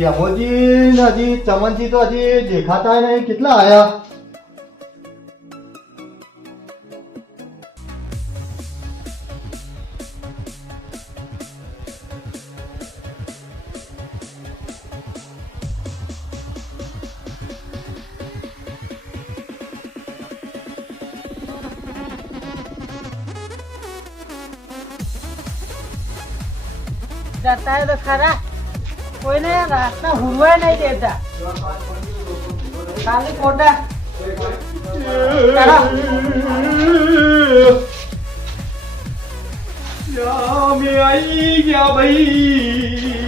ભેમોજી ને હજી ચમનજી તો હજી દેખાતા નહીં. કેટલા આયા? જતા તો ખરા કોઈને રાતના હુરવા નહીં દેતા ખાલી ખોટા અમે આવી ગયા ભાઈ.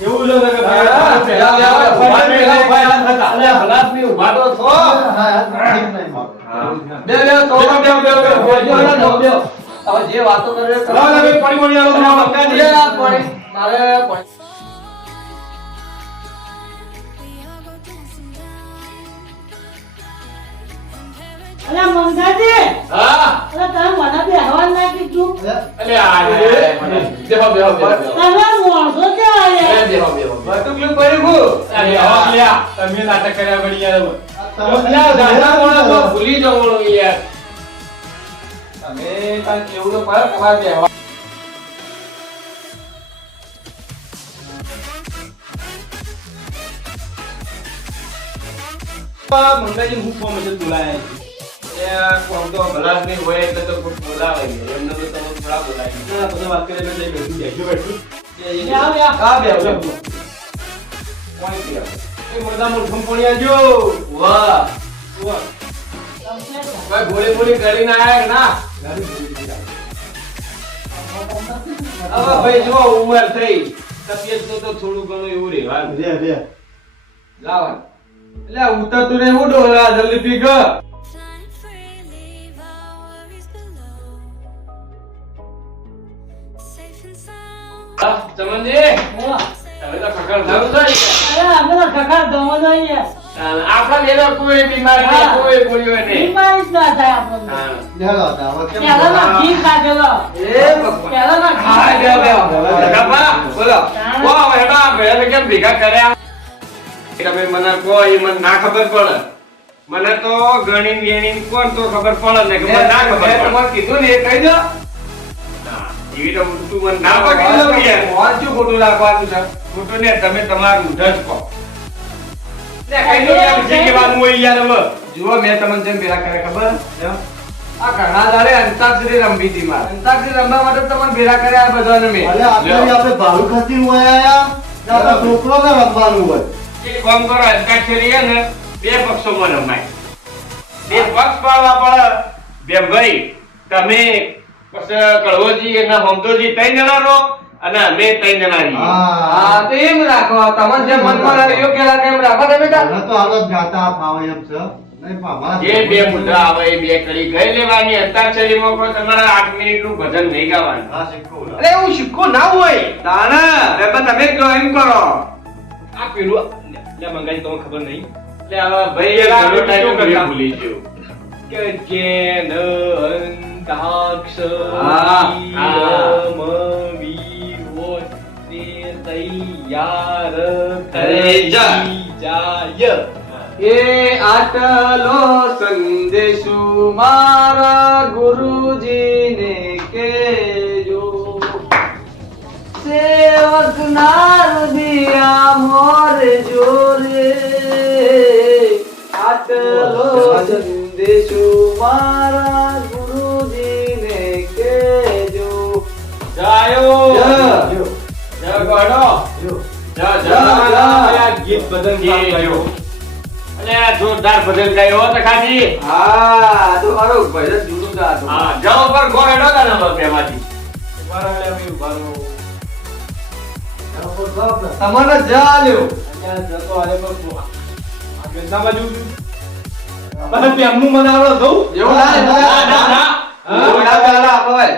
એવું છે કે જે વાતો કરે અલા મંગાજી અલા તમે મને બેહવા ના કીધું તમે મોણસો છે તમે નાટક કર્યા વળી યાર. ભૂલી જવાનું યાર તમે કાંઈ કેવું તો પડે તમારે બેહવા મંગાજી હું ફોન મેસેજ બોલાયા કોમ તો ભલા નહીં હોય એટલે તો કોઈ બોલાવે નહીં. એમને તો તમે થોડા બોલાવી ના બધા વાત કરે એટલે બેઠું બેઠું બેઠું હા બે એ મજા મૂર્ખમ પડી આજો. વાહ ભાઈ ગોળી ગોળી કરીને આયા કે ના હવે ભાઈ જો ઉંમર થઈ તબિયત તો થોડું ઘણું એવું રહેવાનું રે રે લાવા એટલે ઉતરતું ને હું ડોલા જલ્દી પી ગયો ચમનજી તમે તો ખકર થયું છે અરે અમે તો ખખા દમો જોઈએ આપણા લેલો કોઈ બીમાર નહીં કોઈ બોલ્યો નહીં બીમારી જ ના થાય આપણને નેલો હતા હવે કેમ પહેલાના ઘી ખાધેલો એ પહેલાના ઘી હા બે ગપ્પા બોલો ઓ હેડા ભેળ કેમ ભેગા કર્યા તમે મને કોઈ મને ના ખબર પડે મને તો ગણી ગણી કોણ તો ખબર પડે ને કે મને ના ખબર પડે તમને કીધું ને એ કહી દો એવી તો તું મને ના પકડી લો યાર મોન શું ખોટું રાખવાનું છે ખોટું ને તમે તમારું ઊંઢ જ કહો લે કઈ દો યાર જે કહેવાનું હોય યાર હવે જુઓ મેં તમને જેમ ભેગા કર્યા ખબર આ ઘણા દાડે અંતાક્ષરી રમવી હતી મારે અંતાક્ષરી રમવા માટે તમને ભેગા કર્યા આ બધાને મેં અરે આપણે આપણે ભાડું ખાતી હોય આયા ને આપણે છોકરો ને રમવાનું હોય. એક કામ કરો અંતાક્ષરી હે ને બે પક્ષોમાં રમાય બે પક્ષ પાડવા પડે બે ભાઈ તમે પછી કળવોજી અને હમદોજી ત્રણ જણા રહો અને અમે ત્રણ જણા રહીએ હા તો એમ રાખો તમને જે મનમાં યોગ્ય લાગે એમ રાખો તમે હવે તો હાલત ગાતા ફાવે એમ છે નહીં પાવા જે બે મુદ્રા આવે એ બે કરી ગઈ લેવાની અંતાક્ષરીમાં કોઈ તમારા 8 મિનિટનું ભજન નહીં ગાવાનું હા શીખવું અરે એવું શીખો ના હોય તાણા તમે કહો એમ કરો આ પેલું લે મંગાઈ તમને ખબર નહીં લે આ ભાઈ એ ઘણો ટાઈમ ભૂલી ગયો કે કેન અંતાક્ષરી રમવી હોતે તૈયાર થઈ જાય એ આટલો સંદેશો મારા ગુરુજીને કેજો સેવક નાર દિયા મોર જોરે આટલો સંદેશો મારા ગુરુજીને કેજો જાયો જય ગોડો જા ગીત બદલ ગાયો અલે જોરદાર ભજન ગાયો તો ખાજી હા તો મારો ભજન જૂનું ગાતો હા જાઓ પર ગોરેડો કા નંબર બેમાંથી મારા લે મે ઉભારો તમને જાલ્યો અહીંયા જતો આલે પર આ ગંદા બાજુ મને પેમનું મનાવડો દઉં એવું ના એવું ના ગાલા આપો એ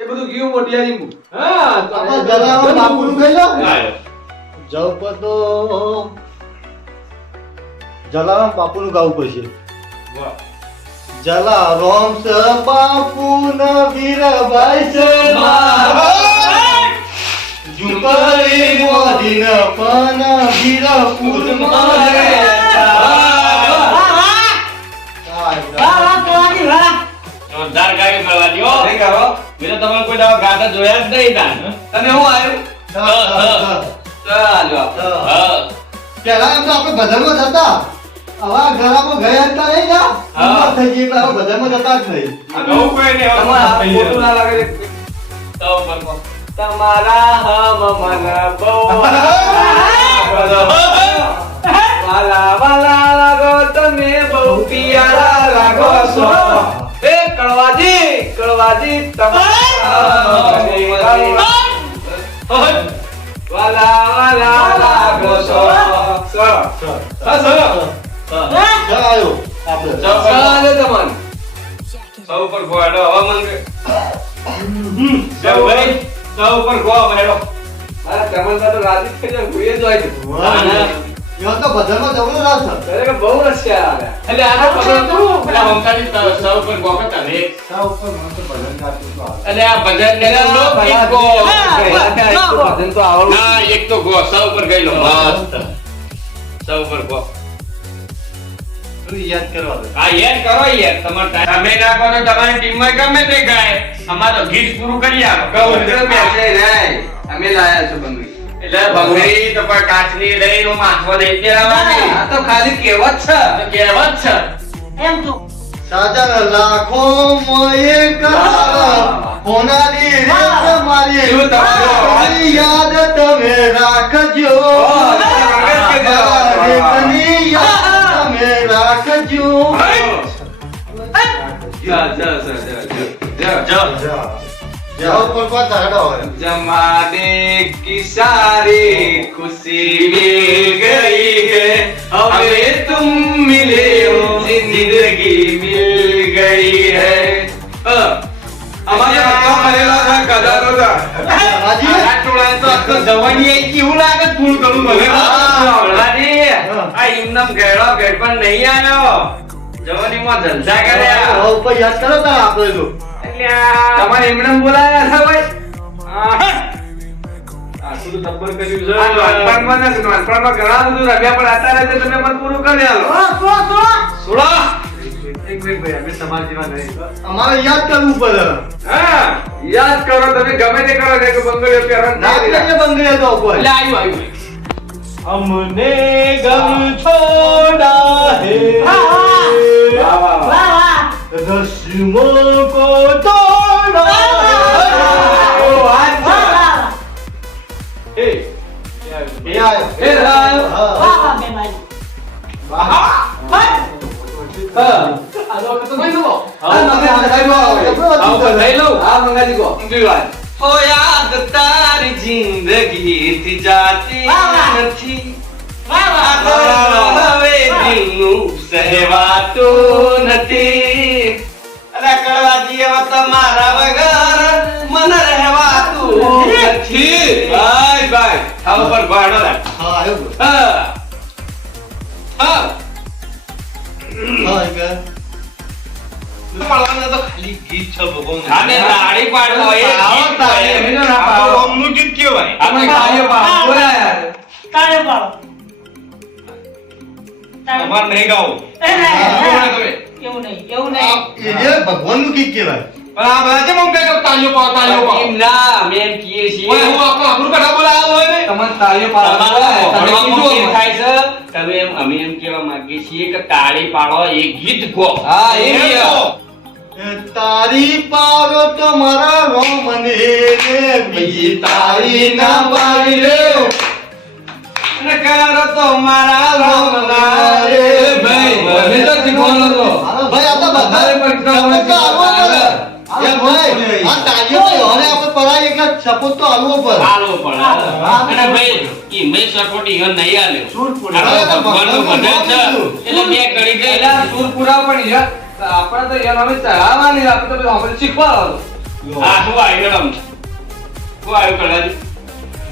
બધું ગયું મોટિયાની મુ હા તો આપણે જલારામ બાપુનું ગઈ લો જવપતો જલારામ બાપુનું ગાવું પડશે. વાહ. જલારામ સ બાપુ ન વીરભાઈ સ ઝુંપડી મોદી ન પન વીરપુર મારે. જોરદાર ગાયું કરવાની હો. નહીં કરો. મેં તો તમારે કોઈ દાડો ગાતા જોયા જ નહીં તાન. તને હું આવ્યું ચાલો હા. પેલા એમ તો આપણે બધામાં જતા, હવે ઘરમાં ગયા હતા નહીં જા ઉંમર થઈ ગઈ એટલે હવે બધામાં જતા જ નહીં. આ ગૌ કોઈ નહીં હવે તમારે થઈ ખોટું ગયું. ના લાગે તો ઉપર કહો. તમારા હમ મન બહુ વાલા વાલા લાગો તમે બહુ પિયારા લાગો છો એ કળવાજી વાલા વાલા લાગો છો આવ્યો આપણે ચાલે તમન સૌ ઉપર ગોળો હવા મંગે. જાઓ ભાઈ, સૌ ઉપર ગો બેડો. મારા તમન તો રાજી થઈ જાય હુએ જ હોય છે એમાં તો બધામાં જવાનું રાત છે. અરે કે બહુ રસ્યા એટલે આ તો પસંદ કરું. એટલે મમતાજી સૌ ઉપર ગો કરતા ને. સા ઉપર મને તો ભજન ગાતું તો આવે. એટલે આ ભજન ને તો લોકગીત ગો. ભજન તો આવડું ના, એક તો ગો સૌ ઉપર ગયેલો મસ્ત. સૌ ઉપર ગો. થોડું યાદ કરવા દે. આ યાદ કરો યાર. તમારે તમે ના કહો તો તમારી ટીમમાં ગમે તે ગાય. અમારે તો ગીત પૂરું કરી આલો. કહું અમે લાયા છો બંગડી એટલે ભંગરી તો પણ કાચની લઈને માથવા દઈ દેવાની. આ તો ખાલી કહેવત છે તો કહેવત છે. એમ તું સાજા લાખો મોએ કરા હોનારી રે તમારી શું તમારું? મારી યાદ તમે રાખજો રેતની યાદ તમે રાખજો. જાઓ પર પાછા હડો હવે. जमाने की सारी खुशी मिल गई है हमें तुम मिले हो जिंदगी मिल गई है हमारे हक्का भरेला था कदारो था હાજી આ ટોળાએ તો આજ તો જવાની આઈ ગઈ. એવું લાગે છે પૂરું કરું ભલે. ભલાજી, આ એમનેમ ઘેડો ઘેડ પણ નહીં આવ્યો. જવાનીમાં જલસા કર્યા. હવે ઉપર યાદ કરો તાર આપણે તો. અલ્યા. તમારે એમને બોલાયા था भाई આહા. આટલું જબ્બર કર્યું છે. આ નાનપણમાં નથી, નાનપણમાં ઘણા બધું રમ્યા પણ અત્યારે તો તમે મને પૂરું કરી આલો સુડો. એક મિનિટ ભાઈ અમે સમાજ જેવા નહીં અમારે યાદ કરવું પડે. હા. યાદ કરો તમે ગમે તે કરો કે બંગડીઓ પહેરવા ના એટલે બંગડે તો ઉપર. એટલે આવ્યું. हमने गम छोड़ा है વાહ વાહ વાહ रस्मों को तोड़ा ઓ આજ એ એ આયો. એ રાયો હા. આ તો ભાઈ લો હા, લઈ લઉં આ મંગાજી કો વિવાદ હો યાદ તારી જિંદગી થી જાતી નથી હવે દિલનું સહેવાતું નથી અરે કડવાજી હવે તમારા વગર મને રહેવાતું નથી બાય બાય આ ઉપર ભાડો રાખ હા, આયો. હા હા હા, એ કે. પાડવાના તો ખાલી ગીત છે ભગવાન આને તાળી પાડવો એ ગીત તાળી. છે. એનો ના પાડો. આપણું ઓમનું ગીત કહેવાય. આપણે કાર્ય પાડો બોલા યાર તારે પાડો તમારે નહીં ગાવું. એવું તમે. નહીં આ એ જે ભગવાનનું ગીત કહેવાય. પણ આ બધા કેમ આમ કહે કે તાળીઓ પાડો, તાળીઓ પાડો? એમ ના અમે એમ કહીએ છીએ ઓય, હું આપણો આપણું કથા બોલાવો હોય ને? તમને તાળીઓ પાડવા તમારા તમે ભણવામાં કીધું કેમ અમે. થાય છે? તમે અમે એમ કહેવા માંગીએ છીએ કે તાળી પાડો એ ગીત ગો. હા, એ એમ ગીત. ગો. એ તારી પાડો તમારા રોમને રે બીજી તારી ના પાડી રે. અને કરો તો મારા રામના રે ભાઈ મને તો શીખવાનો તો હાલો ભાઈ, આ તો બધાએ પણ સપોર્ટ તો આલવો પડે. હાલો, એ ભાઈ, આ તાળીઓ તો હવે આપણે પડાય એટલે સપોર્ટ તો આલવો પડે. હાલો પણ. અને ભાઈ, ઈ મેં support ઈવન નહીં આલ્યો. આપણો ભગવાનનું ભજન છે. એટલે બે ઘડી ગઈ. એલા સૂર પૂરા પણ યાર આપણે તો યાર અમે ચડાવવાની આપણે તો બધું આપણે શીખવાડવાનું હા, શું આવ્યું આમ? શું આવ્યું કલાજી?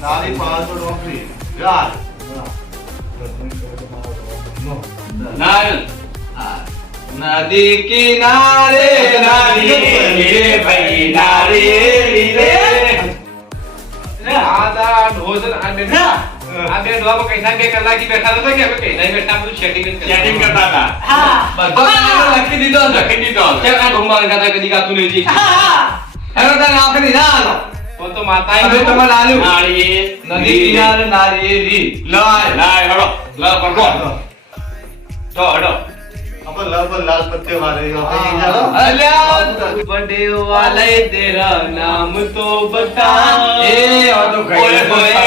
તારી પાડો તો નોકરી. યાર. નારિયેલ. નદી કિનારે નારિયેલી રે ભાઈ નારિયેલી રે. આ તા ઢોલ છે ને, આ બે ડોહામાં કૈસા 2 કલાકથી બેઠા નતા કે આપણે કૈસાય બેઠા બધું setting કરતા હતા. હા બધો નારિયેલ લખી દીધો છે. લખી દીધો. કે આ ઢોંગમાં ગાતા કદી ગાતું નહીં જી. હા હેરો તાર નાખી દીધા હાલો. તો માતાએ હવે તમારે આલ્યું. નાળિયેર, નદી કિનારે નારિયેલી લાય લાય હડો લા પરકો તો હડો अपन लाल पत्ते वाले हो कहीं जाओ અલ્યા બડે વાલે તેરા નામ તો બતા. એ આ તો ઓય ઓય.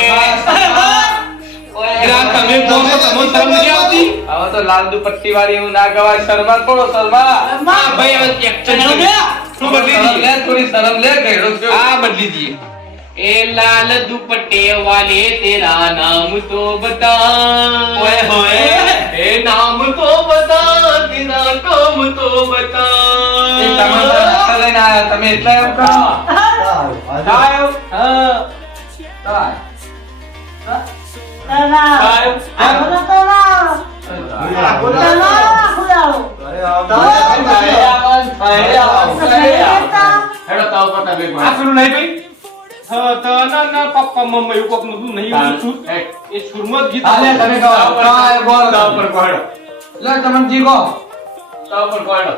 યાર તમે બોલો તમને શરમ નથી આવતી? હવે તો લાલ દુપટ્ટી વાળી એવું ના ગવાય. શરમા પડો શરમા. હા ભાઈ હવે એક્શન શું બદલી શરમ દીધી? લે, થોડી શરમ લે ઘેડો થયો. આ બદલી દીધી. એ લાલ દુપટ્टे वाले तेरा नाम तो बता. ઓય ઓય. ए नाम तो बता तेरा काम तो बता. એ તમારા રસ્તા લઈને આયા તમે એટલા એમ કરો. આયો. હા. તાય. તના આયો. આખો તના તના ખુલાઓ હેડો તાવ કરતા બે આ પેલું નહીં ભાઈ તના ના પપ્પા મમ્મા એવું કોક નું નહીં એવું છું એ સુરમત ગીત હાલે તમે કહો. તાય બોલ. તાવ પર કોડો લે તમે જી કહો. તાવ પર કોડો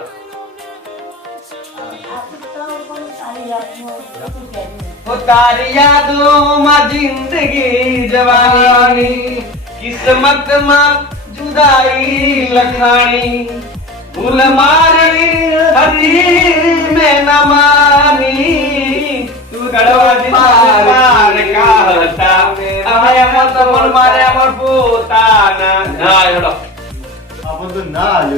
ઓ તારી યાદોમાં જિંદગી જવાની કિસ્મતમાં જુદાઈ લખાણી ભૂલ મારી હતી મેં ન માની તું કડવા પાર કા હતા અમે અમર તમર મારે અમર પોતાના. ના હેડો अपन तो ना ले